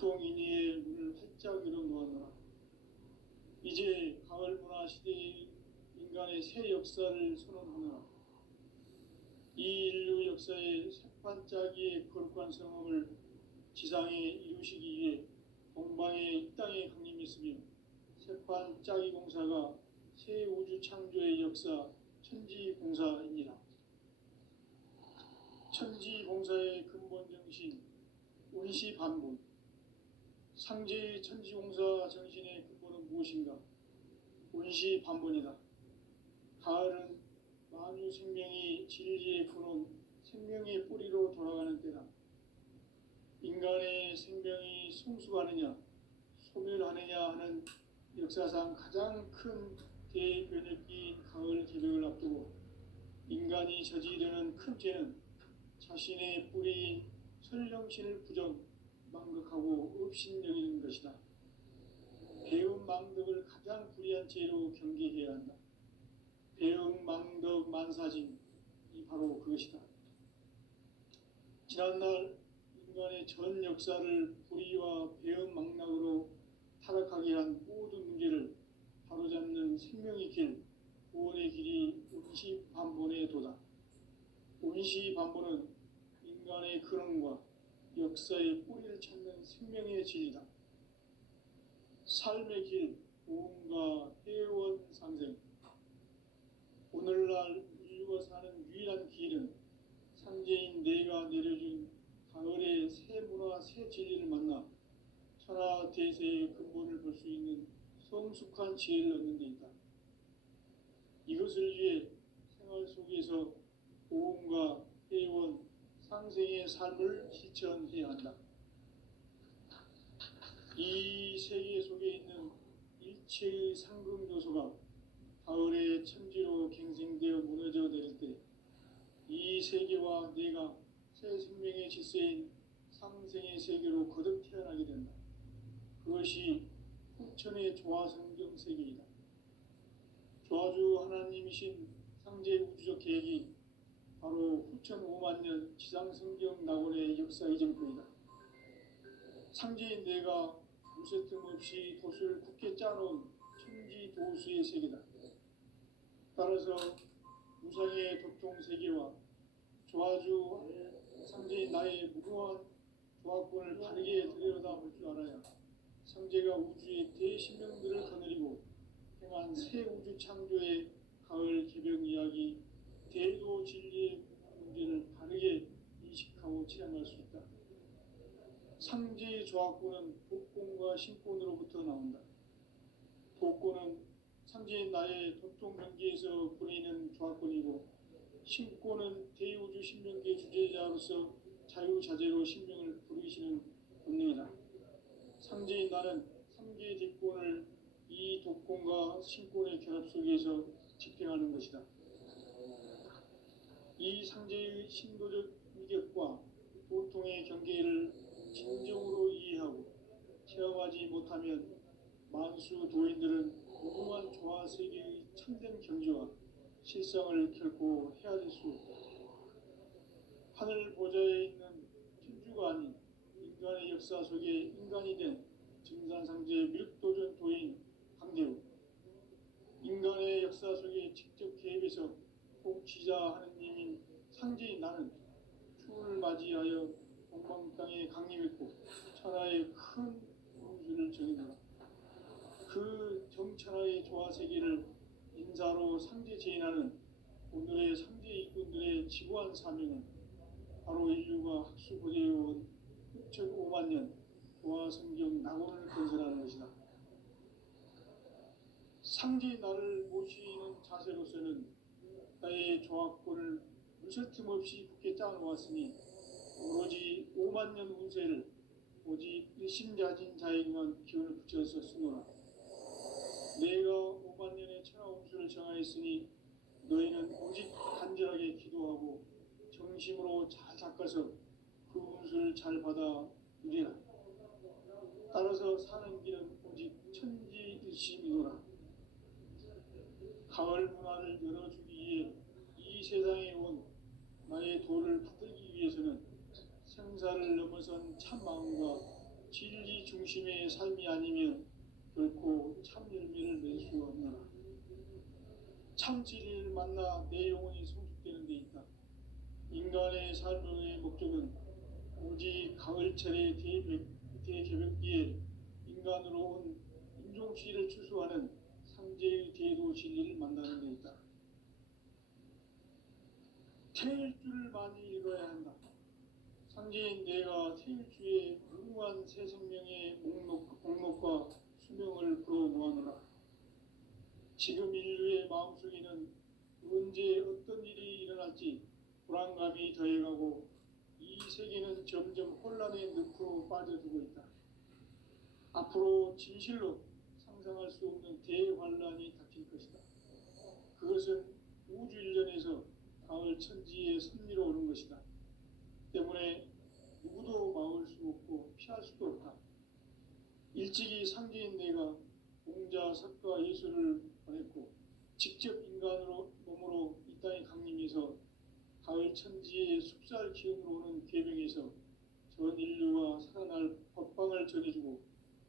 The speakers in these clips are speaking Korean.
북동인의의 문을 활짝 열어놓았노라. 이제 가을 문화 시대의 인간의 새 역사를 선언하노라. 이 인류 역사의 새반짝이의 거룩한 성함을 지상에 이루시기 위해 동방의 이 땅에 강림했으며 새반짝이 공사가 새 우주 창조의 역사 천지봉사이니라. 천지봉사의 근본 정신 운시반본. 상제의 천지봉사 정신의 근본은 무엇인가? 운시반본이다. 가을은 만유 생명이 진리의 근원, 생명의 뿌리로 돌아가는 때다. 인간의 생명이 성숙하느냐, 소멸하느냐 하는 역사상 가장 큰 대변혁기인 가을 개벽을 앞두고 인간이 저지르는 큰 죄는 자신의 뿌리인 설령신을 부정, 망극하고 업신여기는 것이다. 배음 망덕을 가장 불의한 죄로 경계해야 한다. 배음 망덕 만사징이 바로 그것이다. 지난날 인간의 전 역사를 불의와 배음 망락으로 타락하게 한 모든 문제를 바로잡는 생명의 길, 구원의 길이 운시반본의 도다. 운시반본은 인간의 근원과 역사의 뿌리를 찾는 생명의 진리다. 삶의 길, 보험과 회원 상생. 오늘날 인류가 사는 유일한 길은 상제인 내가 내려준 가을의 새 문화, 새 진리를 만나 천하 대세의 근본을 볼 수 있는 성숙한 지혜를 얻는 데 있다. 이것을 위해 생활 속에서 보험과 회원, 상생의 삶을 실천해야 한다. 이 세계 속에 있는 일체의 상금 요소가 가을의 천지로 갱생되어 무너져 내릴 때 이 세계와 내가 새 생명의 질서인 상생의 세계로 거듭 태어나게 된다. 그것이 후천의 조화성경 세계이다. 조화주 하나님이신 상제 우주적 계획이 바로 후천 5만 년 지상성경 낙원의 역사 이전표이다. 상제인 내가 무쇠틈 없이 도수를 굳게 짜놓은 천지도수의 세계다. 따라서 무상의 도통 세계와 조화주 상제인 나의 무궁한 조화권을 바르게 들여다볼 줄 알아야 상제가 우주의 대신명들을 거느리고 행한 새 우주 창조의 가을 개벽 이야기, 대도 진리의 문제를 바르게 인식하고 체험할 수 있다. 상제의 조화권은 독권과 신권으로부터 나온다. 독권은 상제인 나의 도통 경계에서 부리는 조화권이고, 신권은 대우주 신명계 주제자로서 자유자재로 신명을 부르시는 본능이다. 상제인 나는 3개의 대권을 이 독권과 신권의 결합 속에서 집행하는 것이다. 이 상제의 신도적 위격과 도통의 경계를 진정으로 이해하고 체험하지 못하면 만수 도인들은 무궁한 조화 세계의 참된 경지와 실상을 결코 헤아릴 수 없다. 하늘 보좌에 있는 천주가 아닌 인간의 역사 속에 인간이 된 증산상제 밀도전 도인 강대우, 인간의 역사 속에 직접 개입해서 통치자 하느님인 상제인 나는 추운을 맞이하여 동방 땅에 강림했고 천하의 큰 우주를 정의하라. 그 정천하의 조화세계를 인사로 상제 제인하는 오늘의 상제 일꾼들의 지구한 사명은 바로 인류가 학수고대해온 6,5만 년 조화성경 낙원을 건설하는 것이다. 상제인 나를 모시는 자세로서는 나의 조화권을 무쇠틈 없이 굳게 짜놓았으니 오로지 5만 년 운세를 오직 일심자진 자에게만 기운을 붙여서 쓰노라. 내가 5만 년의 천하 운수를 정하였으니 너희는 오직 간절하게 기도하고 정심으로 잘 닦아서 그 운수를 잘 받아 누리라. 따라서 사는 길은 오직 천지일심이노라. 가을 문화를 열어주기 위해 이 세상에 온 나의 도를 받들기 위해서는 생사를 넘어선 참 마음과 진리 중심의 삶이 아니면 결코 참 열매를 낼 수 없노라. 참 진리를 만나 내 영혼이 성숙되는 데 있다. 인간의 삶의 목적은 오직 가을철의 대개벽기에 인간으로 온 인종시를 추수하는 상제의 대도 진리를 만나는 데 있다. 태일주를 많이 읽어야 한다. 상제인 내가 태일주의 무궁한 새 생명의 목록과 수명을 불어 모아노라. 지금 인류의 마음속에는 언제 어떤 일이 일어날지 불안감이 더해가고 이 세계는 점점 혼란의 늪으로 빠져들고 있다. 앞으로 진실로 상상할 수 없는 대환란이 닥칠 것이다. 그것은 우주 일련에서 가을 천지의 섭리로 오는 것이다. 때문에 누구도 막을 수 없고 피할 수도 없다. 일찍이 상제인 내가 공자, 석가, 예수를 보냈고 직접 인간으로 몸으로 이 땅에 강림해서 가을 천지의 숲살 기운으로 오는 계명에서 전 인류가 살아날 법방을 전해주고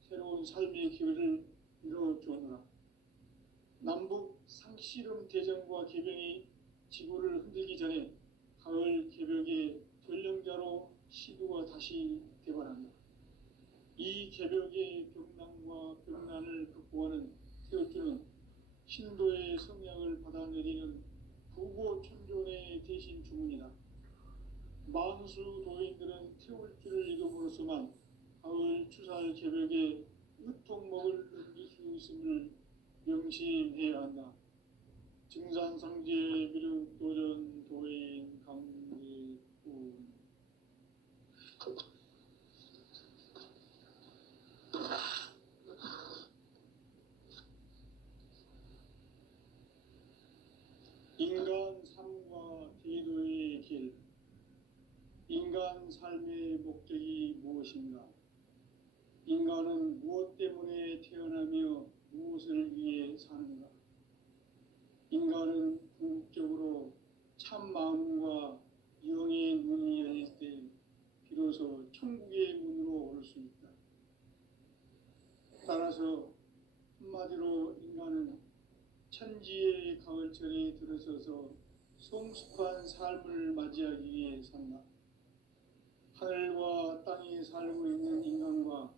새로운 삶의 기회를 이뤄주었노라. 남북 상씨름 대전과 계병이 지구를 흔들기 전에 가을 개벽의 전령자로 시도가 다시 개발한다. 이 개벽의 병난과 병난을 극복하는 태울주는 신도의 성약을 받아내리는 부고천존의 대신 주문이다. 만수 도인들은 태울주를 읽음으로써만 가을 추살 개벽의 으통목을 넘길 수 있음을 명심해야 한다. 증산상제 미륵도전 도인 강제군. 인간 삶과 대도의 길. 인간 삶의 목적이 무엇인가? 인간은 무엇 때문에 태어나며 무엇을 위해 사는가? 인간은 궁극적으로 참 마음과 영의 문이 열릴 때 비로소 천국의 문으로 올 수 있다. 따라서 한마디로 인간은 천지의 가을철에 들어서서 성숙한 삶을 맞이하기 위해 산다. 하늘과 땅에 살고 있는 인간과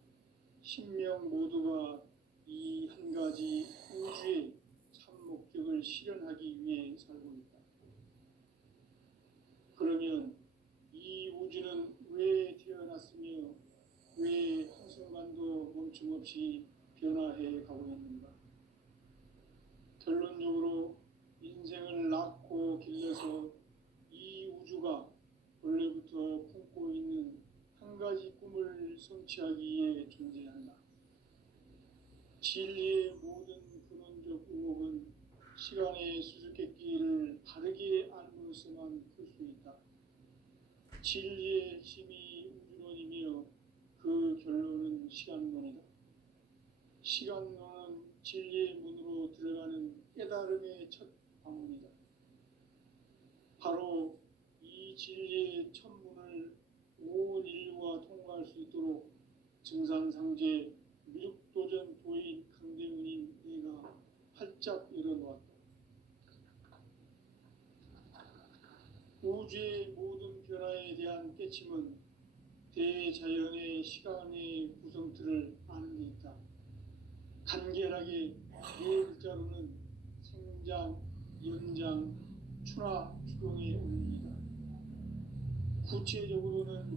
신명 모두가 이 한 가지 우주의 참 목적을 실현하기 위해 살고 있다. 그러면 이 우주는 왜 태어났으며 왜 한순간도 멈춤없이 변화해 가고 있는가? 결론적으로 인생을 낳고 길러서 이 우주가 원래부터 품고 있는 한 가지 꿈을 성취하기 위해 존재한다. 진리의 모든 근원적 의혹은 시간의 수수께끼를 바르게 알므로서만 풀 수 있다. 진리의 핵심이 우주론이며 그 결론은 시간론이다. 시간론은 진리의 문으로 들어가는 깨달음의 첫 방문이다. 바로 이 진리의 첫 문을 온 인류가 통과할 수 있도록 증산상제 미륵도전 도인 강대문인 내가 활짝 열어놓았다. 우주의 모든 변화에 대한 깨침은 대자연의 시간의 구성틀을 아는 데 있다. 간결하게 네 글자로는 생장, 연장, 추나 추동의 원리이다. 구체적으로는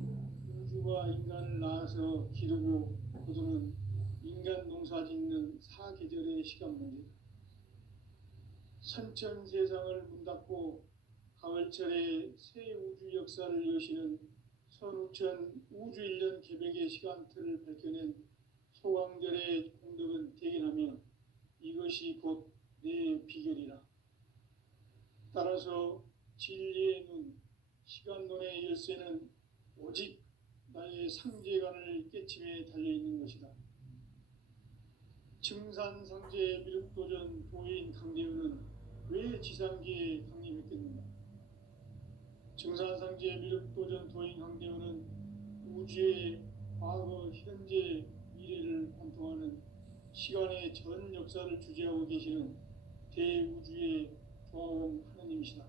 우주가 인간을 낳아서 기르고 거두는 인간 농사 짓는 사계절의 시간 문제다. 선천 세상을 문 닫고 가을철에 새 우주 역사를 여시는 선우천 우주 1년 개벽의 시간틀을 밝혀낸 소강절의 공덕은 대견하며 이것이 곧 내 비결이라. 따라서 진리의 눈, 시간론의 열쇠는 오직 나의 상제관을 깨침에 달려있는 것이다. 증산상제 미륵도전 도인 강대우는 왜 지상계에 강림했겠는가? 증산상제 미륵도전 도인 강대우는 우주의 과거, 현재, 미래를 관통하는 시간의 전 역사를 주재하고 계시는 대우주의 조화원 하느님이시다.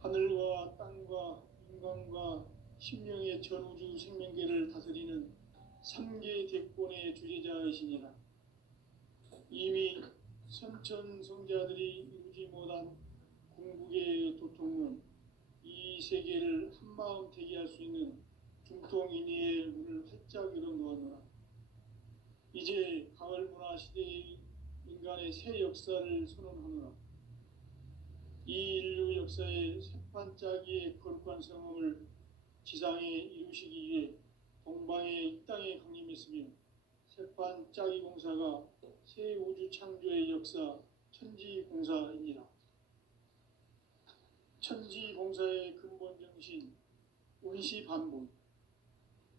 하늘과 땅과 인간과 심령의 전우주 생명계를 다스리는 삼계 대권의 주재자이시니라. 이미 선천성자들이 이루지 못한 궁극의 도통은 이 세계를 한마음 되게 할 수 있는 중통인의의 문을 활짝 열어놓았노라. 이제 가을 문화 시대의 인간의 새 역사를 선언하노라. 이 인류 역사의 새반짝이의 거룩한 성음을 지상에 이루시기 위해 동방의 이 땅에 강림했으며 새반짝이 공사가 새 우주 창조의 역사 천지공사이니라. 천지공사의 근본 정신 운시반본.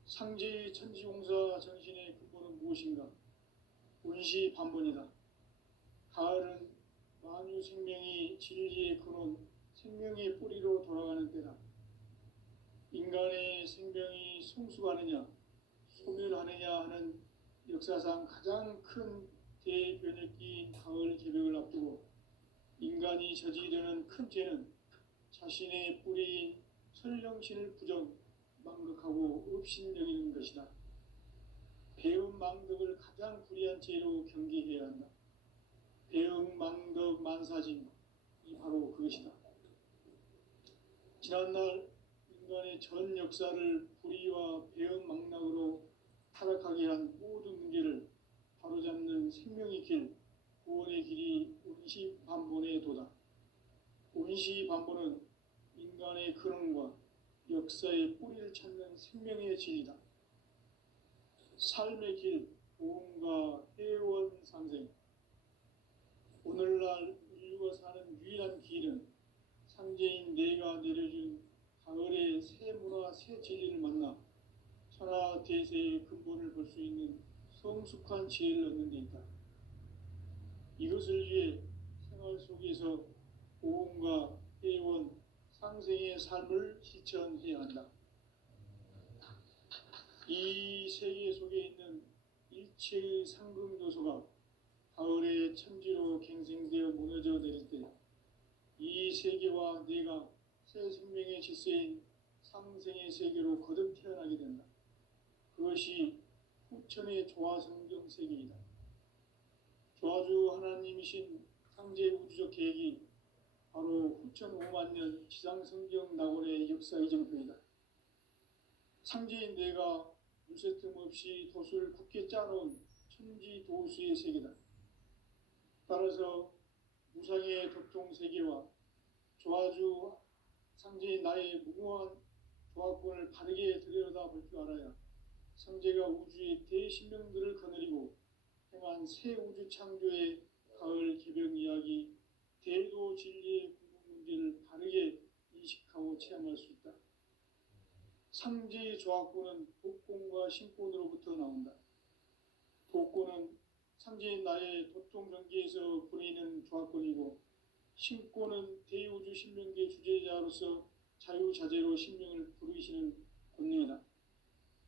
상제의 천지공사 정신의 근본은 무엇인가? 운시반본이다. 가을은 만유 생명이 진리의 근원, 생명의 뿌리로 돌아가는 때다. 인간의 생명이 성숙하느냐, 소멸하느냐 하는 역사상 가장 큰 대변혁기인 가을 개벽을 앞두고 인간이 저지르는 큰 죄는 자신의 뿌리인 설령신을 부정, 망극하고 업신여기는 것이다. 배음 망덕을 가장 불의한 죄로 경계해야 한다. 배음 망덕 만사진, 이 바로 그것이다. 지난날 인간의 전 역사를 불의와 배음 망락으로 타락하게 한 모든 문제를 바로잡는 생명의 길, 구원의 길이 운시반본의 도다. 운시반본은 인간의 근원과 역사의 뿌리를 찾는 생명의 진리다. 삶의 길, 보험과 회원 상생. 오늘날 인류가 사는 유일한 길은 상제인 내가 내려준 가을의 새 문화, 새 진리를 만나 천하 대세의 근본을 볼 수 있는 성숙한 지혜를 얻는 데 있다. 이것을 위해 생활 속에서 보험과 회원, 상생의 삶을 실천해야 한다. 이 세계 속에 있는 일체의 상금 요소가 가을의 천지로 갱생되어 무너져 내릴 때 이 세계와 내가 새 생명의 질서인 상생의 세계로 거듭 태어나게 된다. 그것이 후천의 조화성경 세계이다. 조화주 하나님이신 상제 우주적 계획이 바로 후천 5만 년 지상성경 낙원의 역사 이정표이다. 상제인 내가 물새 틈 없이 도수를 굳게 짜놓은 천지 도수의 세계다. 따라서 무상의 도통 세계와 조화주 상제인 나의 무궁한 조화권을 바르게 들여다볼 줄 알아야 상제가 우주의 대신명들을 거느리고 행한 새 우주 창조의 가을 개벽 이야기, 대도 진리의 궁극 문제를 바르게 인식하고 체험할 수 있다. 상제의 조화권은 독권과 신권으로부터 나온다. 독권은 상제인 나의 도통 경계에서 보내는 조화권이고, 신권은 대우주 신명계 주제자로서 자유자재로 신명을 부르시는 권능이다.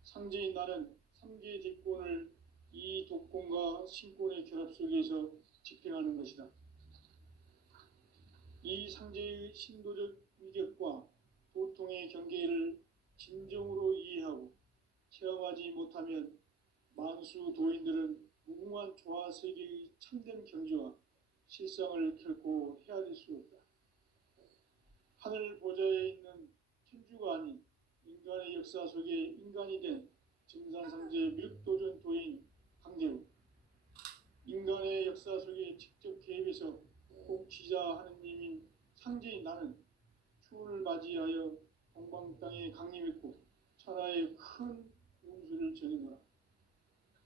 상제인 나는 3개의 대권을 이 독권과 신권의 결합 속에서 집행하는 것이다. 이 상제의 신도적 위격과 도통의 경계를 진정으로 이해하고 체험하지 못하면 만수 도인들은 무궁한 조화 세계의 참된 경지와 실상을 결코 헤아릴 수 없다. 하늘 보좌에 있는 천주가 아닌 인간의 역사 속에 인간이 된 증산상제 밀도전 도인 강대우, 인간의 역사 속에 직접 개입해서 공치자 하느님인 상제인 나는 추운을 맞이하여 동방 땅에 강림했고 천하의 큰 운수를 전해노라.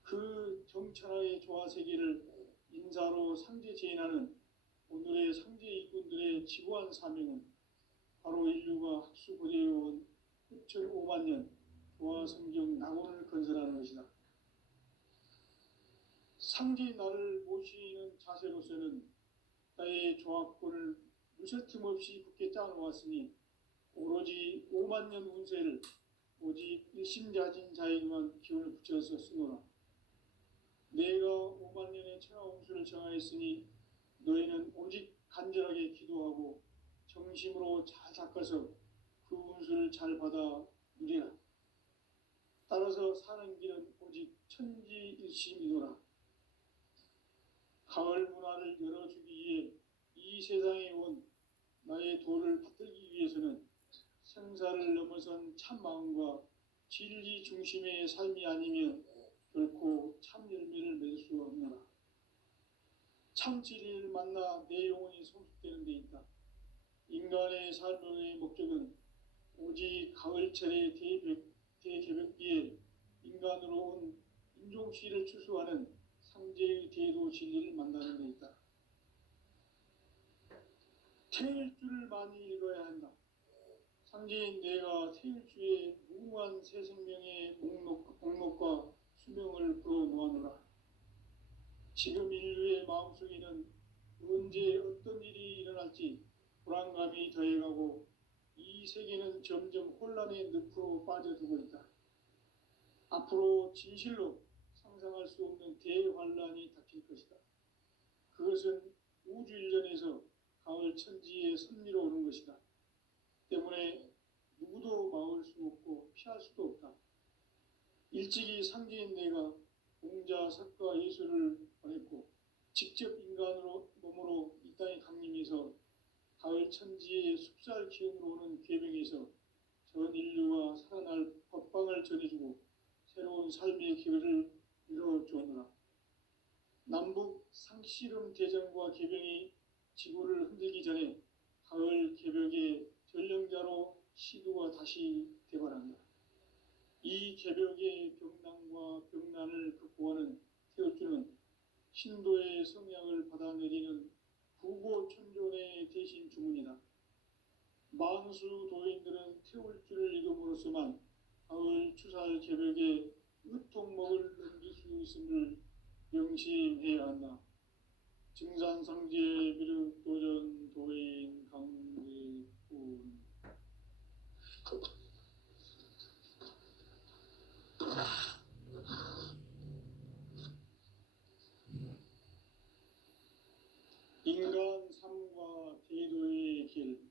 그 정천하의 조화세계를 인사로 상제 제인하는 오늘의 상제 일꾼들의 지구한 사명은 바로 인류가 학수고대해온 후천 5만 년 조화성경 낙원을 건설하는 것이다. 상제인 나를 모시는 자세로서는 나의 조화권을 무쇠틈 없이 굳게 짜놓았으니 오로지 5만 년 운세를 오직 일심자진 자에게만 기운을 붙여서 쓰노라. 내가 5만 년의 천하홍수를 정하였으니 너희는 오직 간절하게 기도하고 정심으로 잘 닦아서 그 운수를 잘 받아 누리라. 따라서 사는 길은 오직 천지일심이노라. 가을 문화를 열어주기 위해 이 세상에 온 나의 도를 받들기 위해서는 생사를 넘어선 참 마음과 진리 중심의 삶이 아니면 결코 참 열매를 맺을 수 없노라. 참 진리를 만나 내 영혼이 성숙되는 데 있다. 인간의 삶의 목적은 오직 가을철의 대개벽기에 인간으로 온 인종시를 추수하는 상제의 대도 진리를 만나는 데 있다. 태일주를 많이 읽어야 한다. 상제인 내가 태일주의 무궁한 새 생명의 목록과 수명을 불어모아노라. 지금 인류의 마음속에는 언제 어떤 일이 일어날지 불안감이 더해가고 이 세계는 점점 혼란의 늪으로 빠져들고 있다. 앞으로 진실로 상상할 수 없는 대환란이 닥칠 것이다. 그것은 우주 일전에서 가을 천지의 섭리로 오는 것이다. 때문에 누구도 막을 수 없고 피할 수도 없다. 일찍이 상제인 내가 공자, 석가, 예수를 보냈고 직접 인간으로 몸으로 이 땅에 강림해서 가을 천지의 숲살 기운으로 오는 괴병에서 전 인류가 살아날 법방을 전해주고 새로운 삶의 기회를 이뤄주었노라. 남북 상씨름 대전과 개병이 지구를 흔들기 전에 가을 개벽의 전령자로 시도가 다시 대발한다. 이 개벽의 병난과 병난을 극복하는 태울주는 신도의 성약을 받아내리는 부고천존의 대신 주문이다. 만수 도인들은 태울주를 읽음으로써만 가을 추살 개벽의 으통목을 넘길 수 있음을 명심해야 한다. 증산상제 미륵도전 도인 강대군. 인간 삶과 대도의 길.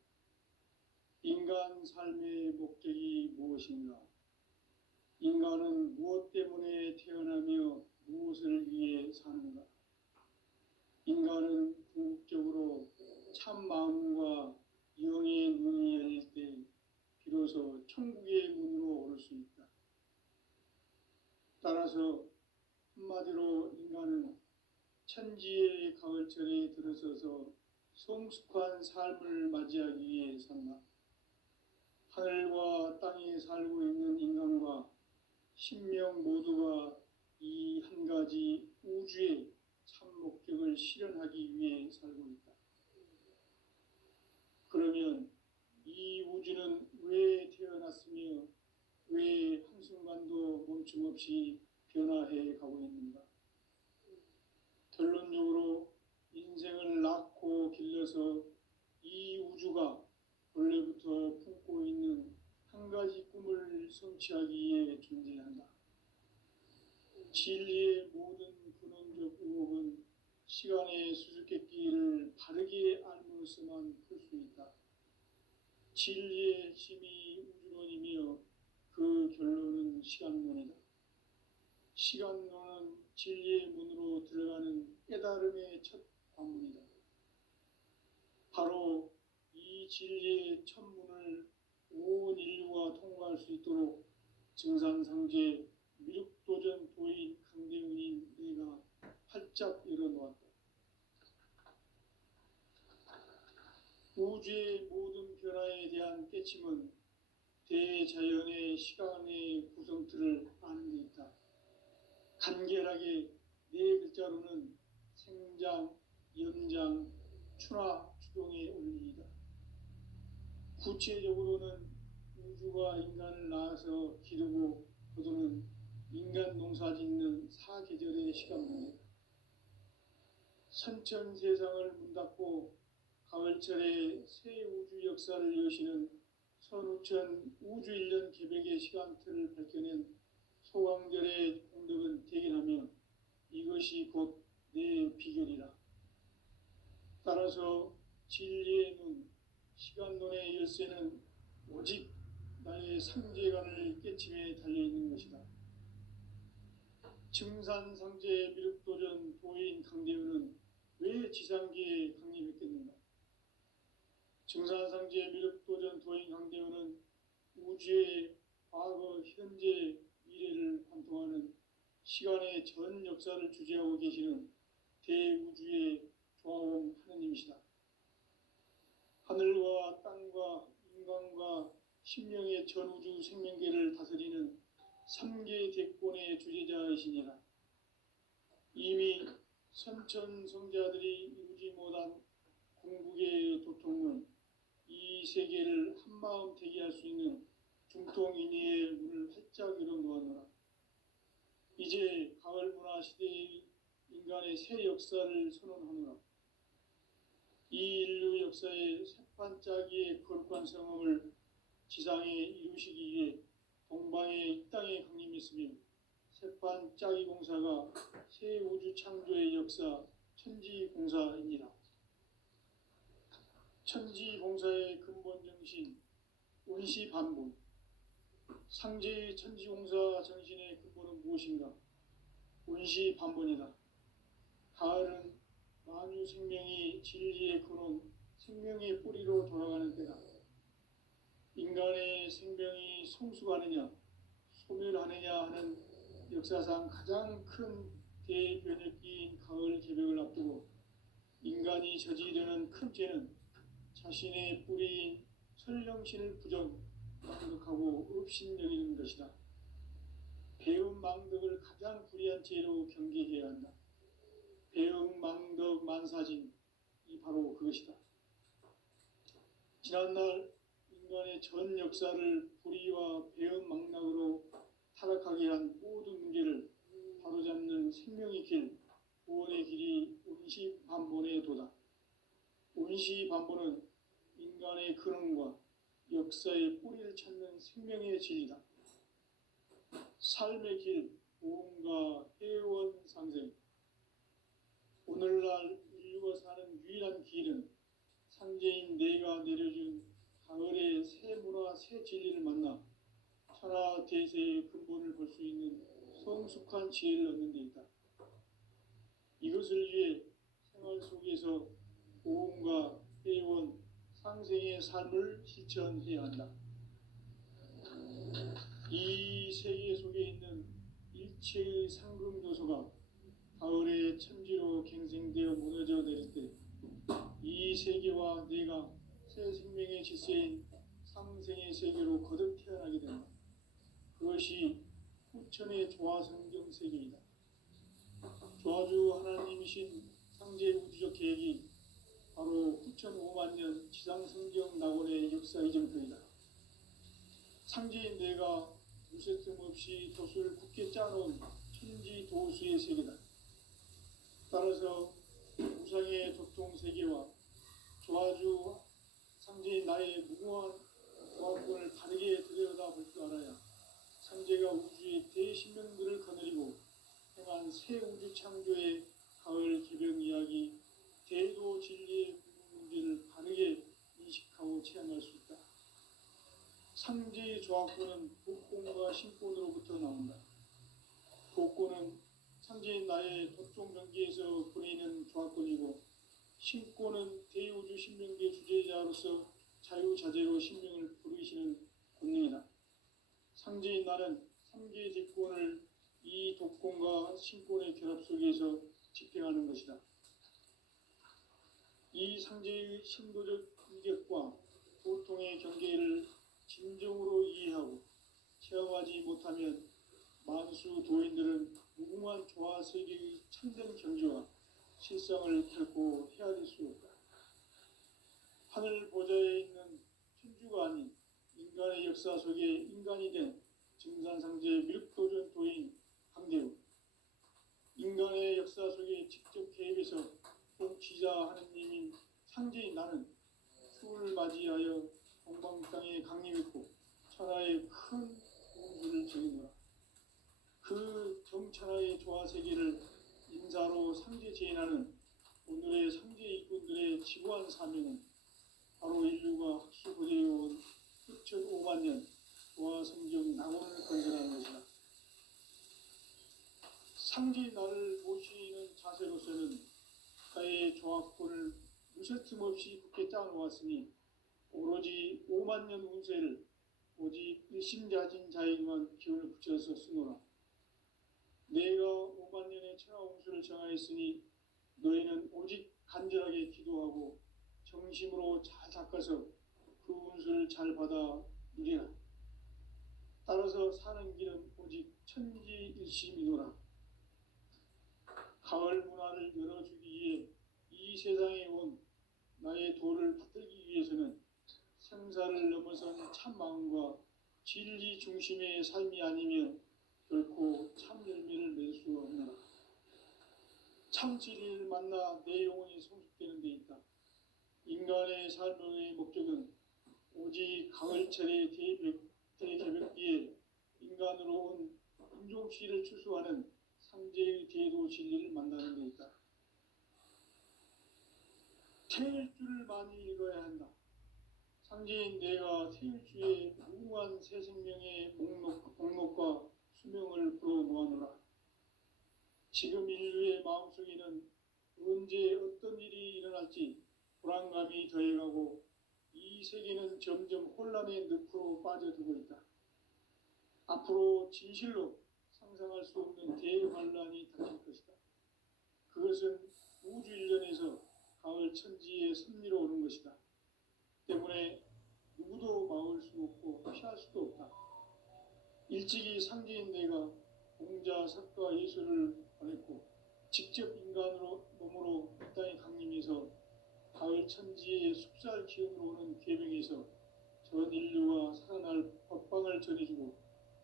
인간 삶의 목적이 무엇인가? 인간은 무엇 때문에 태어나며 무엇을 위해 사는가? 인간은 궁극적으로 참 마음과 영의 문이 열릴 때 비로소 천국의 문으로 오를 수 있다. 따라서 한마디로 인간은 천지의 가을철에 들어서서 성숙한 삶을 맞이하기 위해 산다. 하늘과 땅에 살고 있는 인간과 신명 모두가 이 한 가지 우주의 참 목적을 실현하기 위해 살고 있다. 그러면 이 우주는 왜 태어났으며 왜 한순간도 멈춤없이 변화해 가고 있는가? 결론적으로 인생을 낳고 길러서 이 우주가 원래부터 품고 있는 한 가지 꿈을 성취하기 위해 존재한다. 진리의 모든 근원적 의혹은 시간의 수수께끼를 바르게 알므로서만 풀 수 있다. 진리의 핵심이 우주론이며 그 결론은 시간론이다. 시간론은 진리의 문으로 들어가는 깨달음의 첫 관문이다. 바로 이 진리의 첫 문을 온 인류가 통과할 수 있도록 증산상제 미륵도전 도인 강대훈인 내가 활짝 열어놓았다. 우주의 모든 변화에 대한 깨침은 대자연의 시간의 구성틀을 아는 데 있다. 간결하게 네 글자로는 생장, 연장, 추나, 추동의 원리이다. 구체적으로는 우주가 인간을 낳아서 기르고 거두는 인간 농사 짓는 사계절의 시간입니다. 선천 세상을 문 닫고 가을철에 새 우주 역사를 여시는 선우천 우주일년 개백의 시간틀을 밝혀낸 소강절의 공덕은 대견하며 이것이 곧 내 비결이라. 따라서 진리의 눈, 시간론의 열쇠는 오직 나의 상제관을 깨침에 달려있는 것이다. 증산상제 미륵도전 도인 강대우는 왜 지상계에 강림했겠는가? 증산상제 미륵도전 도인 강대우는 우주의 과거, 현재, 미래를 관통하는 시간의 전 역사를 주재하고 계시는 대우주의 조화원 하느님이시다. 하늘과 땅과 인간과 신명의 전우주 생명계를 다스리는 3계 대권의 주재자이시니라. 이미 선천성자들이 이루지 못한 궁극의 도통은 이 세계를 한마음 되게 할 수 있는 중통인의의 문을 활짝 열어놓았노라. 이제 가을 문화 시대의 인간의 새 역사를 선언하노라. 이 인류 역사의 새판짜기의 거룩한 성험을 지상에 이루시기 위해 동방의 이 땅에 강림했으며 새판짜기 공사가 새 우주 창조의 역사 천지공사입니다. 천지공사의 근본 정신 운시반본. 상제의 천지공사 정신의 근본은 무엇인가? 운시반본이다. 가을은 만유 생명이 진리의 근원, 생명의 뿌리로 돌아가는 때다. 인간의 생명이 성숙하느냐, 소멸하느냐 하는 역사상 가장 큰 대변혁기인 가을 개벽을 앞두고 인간이 저지르는 큰 죄는 자신의 뿌리인 설령신을 부정하고 업신여기는 것이다. 배움 망덕을 가장 불의한 죄로 경계해야 한다. 배움 망덕 만사진이 바로 그것이다. 지난날 인간의 전 역사를 불의와 배움 망락으로 타락하게 한 모든 문제를 바로잡는 생명의 길, 구원의 길이 운시반본의 도다. 운시반본은 인간의 근원과 역사의 뿌리를 찾는 생명의 진리다. 삶의 길, 보험과 회원 상생. 오늘날 인류가 사는 유일한 길은 상제인 내가 내려준 가을의 새 문화, 새 진리를 만나 천하 대세의 근본을 볼 수 있는 성숙한 지혜를 얻는 데 있다. 이것을 위해 생활 속에서 보험과 회원, 상생의 삶을 실천해야 한다. 이 세계 속에 있는 일체의 상금 요소가 가을의 천지로 갱생되어 무너져 내릴 때 이 세계와 내가 새 생명의 질서인 상생의 세계로 거듭 태어나게 된다. 그것이 후천의 조화성경 세계이다. 조화주 하나님이신 상제 우주적 계획이 바로 후천 5만 년 지상성경 낙원의 역사 이정표이다. 상제인 내가 무쇠틈 없이 돛을 굳게 짜놓은 천지 도수의 세계다. 따라서 우상의 도통 세계와 조화주 상제인 나의 무궁한 조화권을 다르게 들여다볼 줄 알아야 상제가 우주의 대신명들을 거느리고 행한 새 우주 창조의 가을 개벽 이야기, 대도 진리의 문제를 바르게 인식하고 체험할 수 있다. 상제의 조화권은 복권과 신권으로부터 나온다. 복권은 상제인 나의 도종 경계에서 보내는 조화권이고, 신권은 대우주 신명계 주제자로서 자유자재로 신명을 부르시는 권능이다. 상제인 나는 3계 대권을 이 독권과 신권의 결합 속에서 집행하는 것이다. 이 상제의 신도적 인격과 보통의 경계를 진정으로 이해하고 체험하지 못하면 만수 도인들은 무궁한 조화 세계의 참된 경지와 실상을 결코 헤아릴 수 없다. 하늘 보좌에 있는 천주가 아닌 인간의 역사 속에 인간이 된 증산상제 미륵도전 도인 강대우. 인간의 역사 속에 직접 개입해서 통치자 하느님인 상제인 나는 추을 맞이하여 동방 땅에 강림했고 명천하의 조화세계를 인사로 상제 제인하는 오늘의 상제 일꾼들의 지구한 사명은 바로 인류가 학수고대해온 수천 5만 년 조화 성경 낙원을 건설하는 것이다. 상제 나를 모시는 자세로서는 국가의 조합권을 무쇠틈 없이 굳게 짜놓았으니 오로지 5만 년 운세를 오직 일심자진 자에게만 기운을 붙여서 쓰노라. 내가 5만 년의 천하 운수를 정하였으니 너희는 오직 간절하게 기도하고 정심으로 잘 닦아서 그 운수를 잘 받아 누리라. 따라서 사는 길은 오직 천지일심이노라. 가을 문화를 열어주기 위해 이 세상에 온 나의 도를 받들기 위해서는 생사를 넘어선 참 마음과 진리 중심의 삶이 아니면 결코 참 열매를 맺을 수가 없노라. 참 진리를 만나 내 영혼이 성숙되는 데 있다. 인간의 삶의 목적은 오직 가을철의 대개벽기에 인간으로 온 인종시를 추수하는 상제의 대도 진리를 만나는 데 있다. 태일주를 많이 읽어야 한다. 상제인 내가 태일주의 무궁한 새 생명의 목록과 수명을 불어모아노라. 지금 인류의 마음속에는 언제 어떤 일이 일어날지 불안감이 더해가고 이 세계는 점점 혼란의 늪으로 빠져들고 있다. 앞으로 진실로 상상할 수 없는 대환란이 닥칠 것이다. 그것은 우주 일련에서 가을 천지의 섭리로 오는 것이다. 때문에 누구도 막을 수 없고 피할 수도 없다. 일찍이 상제인 내가 공자, 석가, 예술을 보냈고 직접 인간으로 몸으로 이 땅에 강림해서 가을 천지의 숲살 기운으로 오는 계명에서 전 인류가 살아날 법방을 전해주고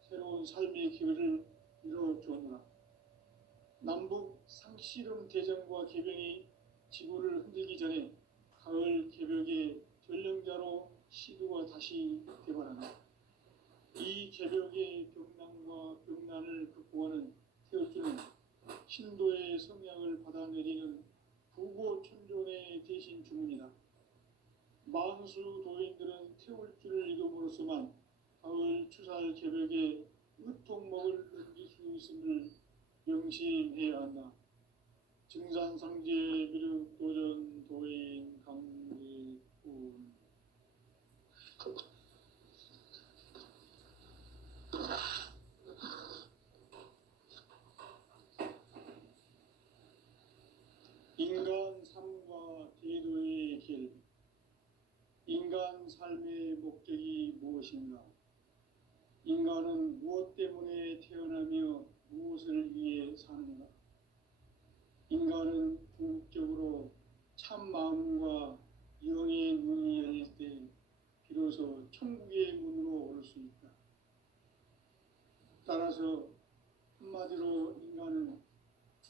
새로운 삶의 기회를 이뤄주었노라. 남북 상씨름 대전과 계병이 지구를 흔들기 전에 가을 개벽의 전령자로 시도가 다시 개발한다. 이 개벽의 병난과 병난을 극복하는 태울주는 신도의 성약을 받아내리는 부고천존의 대신 주문이다. 만수 도인들은 태울주를 읽음으로써만 가을 추살 개벽의 으통목을 넘길 수 있음을 명심해야 한다. 증산상제 미륵 도전 도인 강제군 인간 삶과 제도의 길. 인간 삶의 목적이 무엇인가? 인간은 무엇 때문에 태어나며 무엇을 위해 사는가? 인간은 궁극적으로 참 마음과 영의 문이 열릴 때 비로소 천국의 문으로 오를 수 있다. 따라서 한마디로 인간은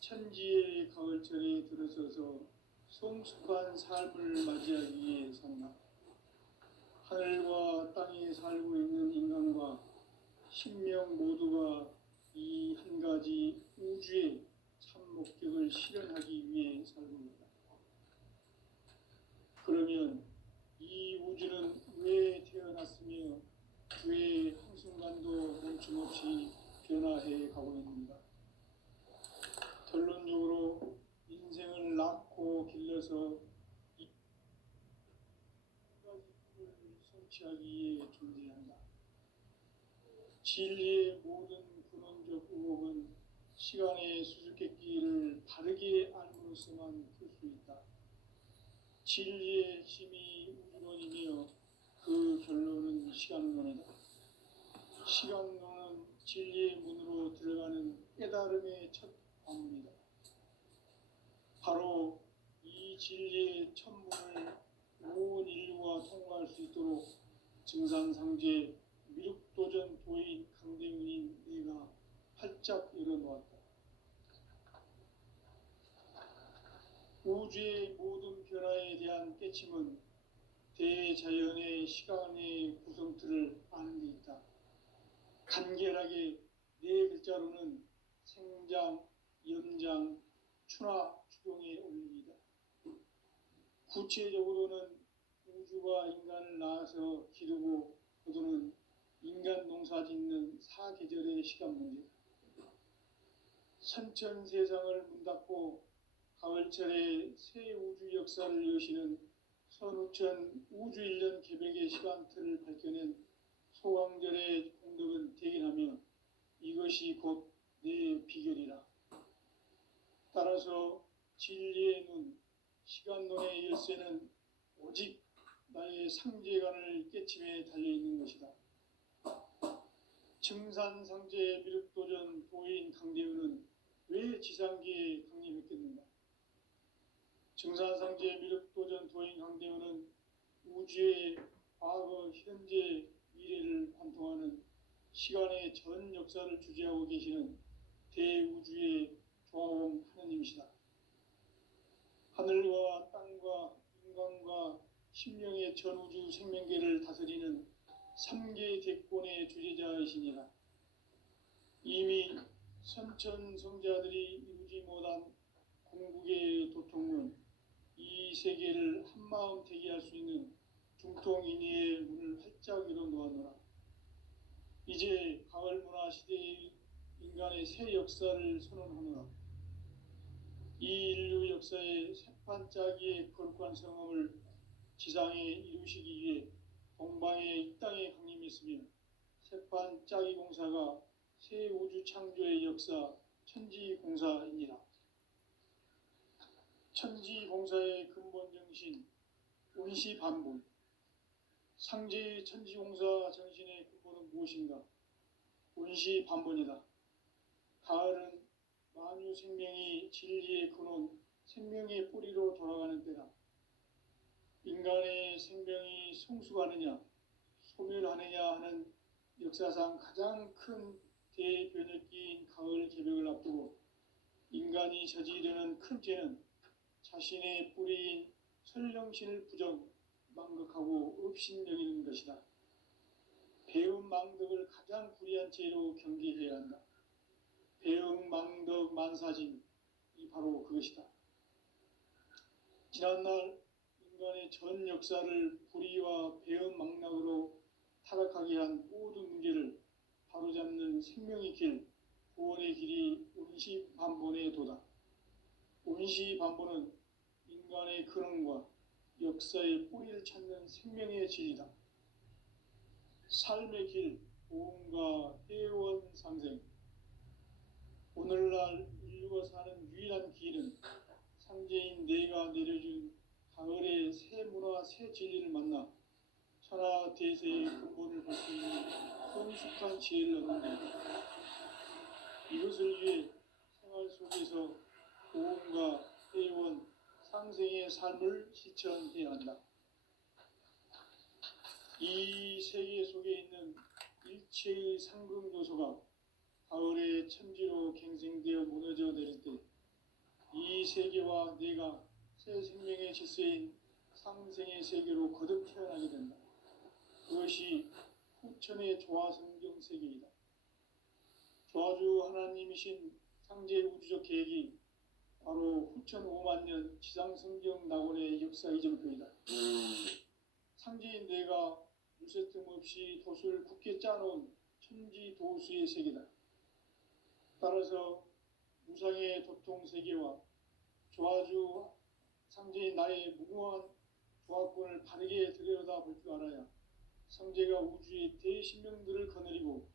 천지의 가을철에 들어서서 성숙한 삶을 맞이하기 위해 산다. 하늘과 땅에 살고 있는 인간과 신명 모두가 이 한 가지 우주의 참 목적을 실현하기 위해 살고 있다. 그러면 이 우주는 왜 태어났으며 왜 한순간도 멈춤없이 변화해 가고 있는가? 결론적으로 인생을 낳고 길러서 이 가지 꿈을 성취하기 위해 존재한다. 진리의 모든 근원적 의혹은 시간의 수수께끼를 바르게 알므로써만 풀 수 있다. 진리의 핵심이 우주론이며 그 결론은 시간론이다. 시간론은 진리의 문으로 들어가는 깨달음의 첫 관문이다. 바로 이 진리의 천문을 온 인류가 통과할 수 있도록 증산상제 미륵도전 도인 강대문인 내가 활짝 열어놓았다. 우주의 모든 변화에 대한 깨침은 대자연의 시간의 구성틀을 아는 데 있다. 간결하게 네 글자로는 생자 염장, 추나 추경에 올립니다. 구체적으로는 우주가 인간을 낳아서 기르고 거두는 인간 농사 짓는 사계절의 시간 문제, 선천 세상을 문 닫고 가을철에 새 우주 역사를 여시는 선우천 우주일년 개백의 시간틀을 밝혀낸 소강절의 공덕은 대견하며 이것이 곧 내 비결이라. 따라서 진리의 눈, 시간론의 열쇠는 오직 나의 상제관을 깨침에 달려있는 것이다. 증산상제 미륵도전 도인 강대우는 왜 지상계에 강림했겠는가? 증산상제 미륵도전 도인 강대우는 우주의 과거, 현재, 미래를 관통하는 시간의 전 역사를 주재하고 계시는 대우주의 조화공 하느님이시다. 하늘과 땅과 인간과 심령의 전우주 생명계를 다스리는 3계 대권의 주재자이시니라. 이미 선천성자들이 이루지 못한 궁극의 도통은 이 세계를 한마음 대기할 수 있는 중통인의의 문을 활짝 열어 놓았노라. 이제 가을 문화 시대의 인간의 새 역사를 선언하노라. 이 인류 역사의 새판짜기의 거룩한 성함을 지상에 이루시기 위해 동방의 이 땅에 강림했으며 새판짜기 공사가 새 우주 창조의 역사 천지공사이니라. 천지공사의 근본 정신 운시반본. 상제의 천지공사 정신의 근본은 무엇인가? 운시반본이다. 가을은 만유 생명이 진리의 근원, 생명의 뿌리로 돌아가는 때다. 인간의 생명이 성숙하느냐, 소멸하느냐 하는 역사상 가장 큰 대변혁기인 가을 개벽을 앞두고 인간이 저지르는 큰 죄는 자신의 뿌리인 설령신을 부정, 망극하고 업신여기는 것이다. 배움 망덕을 가장 불의한 죄로 경계해야 한다. 배움 망덕 만사진이 바로 그것이다. 지난날 인간의 전 역사를 불의와 배움 망락으로 타락하게 한 모든 문제를 바로잡는 생명의 길, 구원의 길이 운시반본의 도다. 운시반본은 인간의 근원과 역사의 뿌리를 찾는 생명의 진리다. 삶의 길, 보험과 해원상생. 오늘날 인류가 사는 유일한 길은 상제인 내가 내려준 가을의 새 문화, 새 진리를 만나 천하대세의 근본을 볼 수 있는 성숙한 지혜를 얻는 것이다. 이것을 위해 생활 속에서 보험과 해원, 상생의 삶을 실천해야 한다. 이 세계 속에 있는 일체의 상금 요소가 가을의 천지로 갱생되어 무너져 내릴 때 이 세계와 내가 새 생명의 질서인 상생의 세계로 거듭 태어나게 된다. 그것이 후천의 조화성경 세계이다. 조화주 하나님이신 상제 우주적 계획이 바로 후천 5만년 지상성경 낙원의 역사 이전표이다. 상제인 내가 물새 틈 없이 도수를 굳게 짜놓은 천지 도수의 세계다. 따라서 무상의 도통 세계와 조화주 상제인 나의 무궁한 조화권을 바르게 들여다볼 줄 알아야 상제가 우주의 대신명들을 거느리고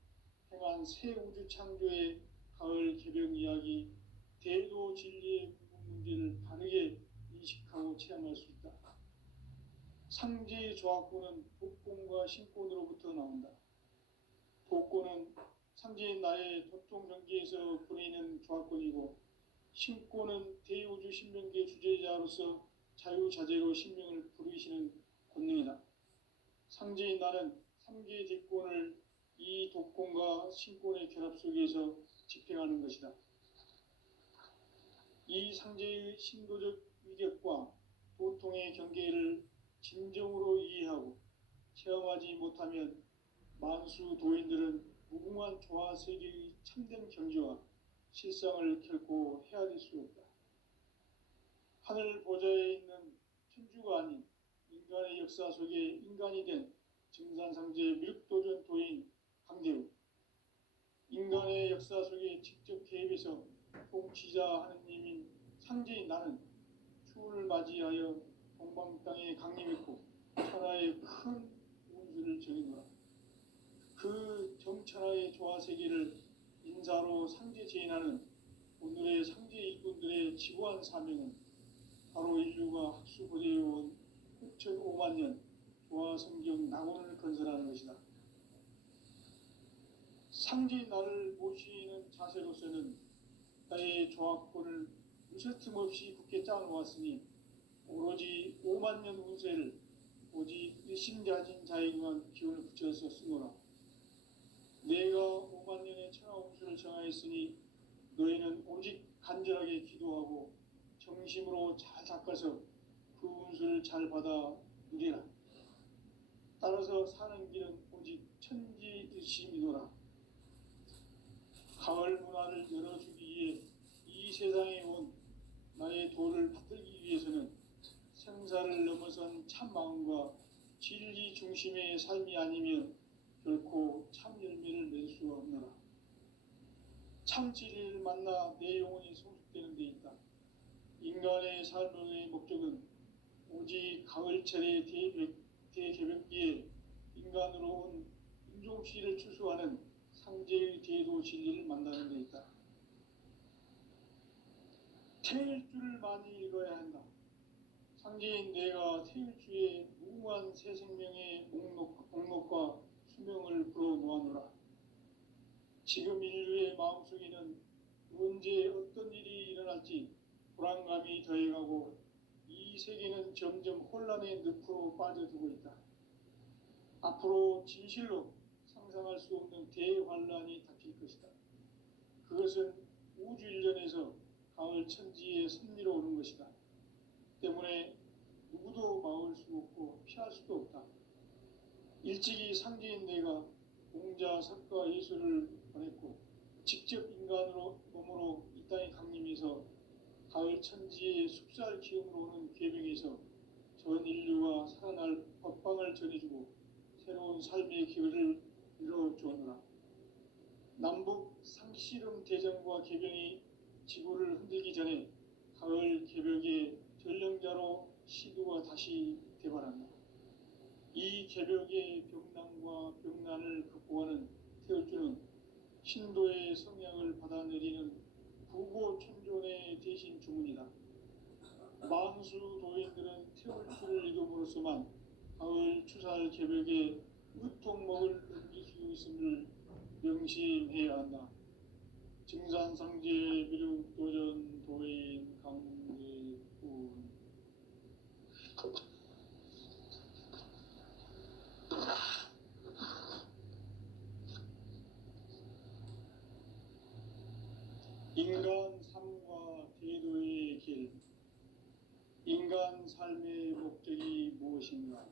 행한 새 우주 창조의 가을 개벽 이야기, 대도 진리의 문제를 바르게 인식하고 체험할 수 있다. 상제의 조화권은 독권과 신권으로부터 나온다. 독권은 상제인 나의 도통 경계에서 보내는 조화권이고, 신권은 대우주 신명계 주제자로서 자유자재로 신명을 부르시는 권능이다. 상제인 나는 3계 대권을 이 독권과 신권의 결합 속에서 집행하는 것이다. 이 상제의 신도적 위력과 도통의 경계를 진정으로 이해하고 체험하지 못하면 만수 도인들은 무궁한 조화 세계의 참된 경지와 실상을 결코 헤아릴 수 없다. 하늘 보좌에 있는 천주가 아닌 인간의 역사 속에 인간이 된 증산상제 미륵도전 도인 강대우, 인간의 역사 속에 직접 개입해서 통치자 하느님인 상제인 나는 추운을 맞이하여 동방 땅에 강림했고 천하의 큰 운수를 정해노라. 그 정천하의 조화세계를 인사로 상제 제인하는 오늘의 상제 일꾼들의 지구한 사명은 바로 인류가 학수고대해온 6,500만 년 조화성경 낙원을 건설하는 것이다. 상제인 나를 모시는 자세로서는 나의 조합권을 무쇠틈 없이 굳게 짜놓았으니 오로지 5만 년 운세를 오직 일심가진 자에게만 기운을 붙여서 쓰노라. 내가 5만 년의 천하 운수를 정하였으니 너희는 오직 간절하게 기도하고 정심으로 잘 닦아서 그 운수를 잘 받아 누리라. 따라서 사는 길은 오직 천지일심이노라. 가을 문화를 열어주기 위해 이 세상에 온 나의 도를 받들기 위해서는 생사를 넘어선 참 마음과 진리 중심의 삶이 아니면 결코 참 열매를 맺을 수 없노라. 참 진리를 만나 내 영혼이 성숙되는 데 있다. 인간의 삶의 목적은 오직 가을철의 대개벽기에 인간으로 온 인종시를 추수하는 상제의 대도 진리를 만나는 데 있다. 태일주를 많이 읽어야 한다. 상제인 내가 태일주의 무궁한 새 생명의 목록과 수명을 불어놓아노라. 지금 인류의 마음속에는 언제 어떤 일이 일어날지 불안감이 더해가고 이 세계는 점점 혼란의 늪으로 빠져들고 있다. 앞으로 진실로 상상할 수 없는 대환란이 닥칠 것이다. 그것은 우주 일련에서 가을 천지의 섭리로 오는 것이다. 때문에 누구도 막을 수 없고 피할 수도 없다. 일찍이 상제인 내가 공자, 석가, 예수를 보냈고 직접 인간으로 몸으로 이 땅에 강림해서 가을 천지의 숙살 기운으로 오는 궤병에서 전 인류가 살아날 법방을 전해주고 새로운 삶의 기회를 이뤄주었노라. 남북 상씨름 대전과 개병이 지구를 흔들기 전에 가을 개벽의 전령자로 시두가 다시 대발한다. 이 개벽의 병난과 병난을 극복하는 태울주는 신도의 성향을 받아내리는 부고천존의 대신 주문이다. 만수 도인들은 태울주를 읽음으로써만 가을 추살 개벽의 의통목을 넘길 수 있음을 명심해야 한다. 증산상제 미륵도전 도인 강대훈. 인간 삶과 대도의 길. 인간 삶의 목적이 무엇인가?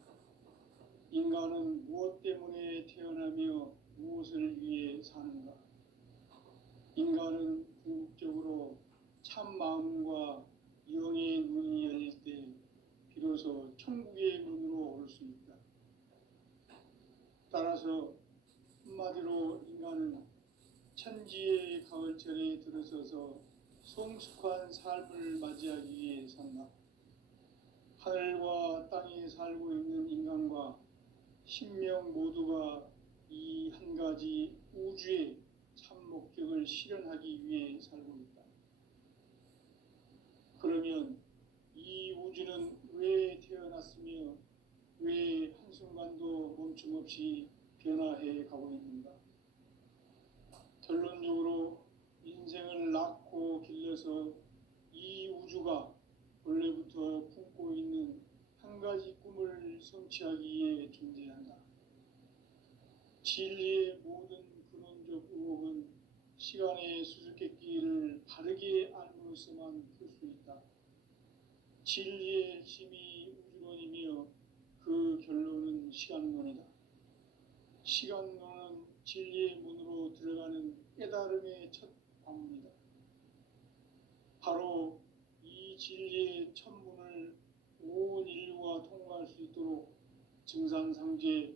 인간은 무엇 때문에 태어나며 무엇을 위해 사는가? 인간은 궁극적으로 참 마음과 영의 문이 열릴 때 비로소 천국의 문으로 올 수 있다. 따라서 한마디로 인간은 천지의 가을철에 들어서서 성숙한 삶을 맞이하기 위해 산다. 하늘과 땅에 살고 있는 인간과 신명 모두가 이 한 가지 우주의 참 목적을 실현하기 위해 살고 있다. 그러면 이 우주는 왜 태어났으며 왜 한순간도 멈춤없이 변화해 가고 있는가? 결론적으로 인생을 낳고 길러서 이 우주가 원래부터 품고 있는 한 가지 꿈을 성취하기 위해 존재한다. 진리의 모든 근원적 의혹은 시간의 수수께끼를 바르게 알므로써만 풀 수 있다. 진리의 핵심이 우주론이며 그 결론은 시간론이다. 시간론은 진리의 문으로 들어가는 깨달음의 첫 관문이다. 이 진리의 천문을 온 인류가 통과할 수 있도록 증산상제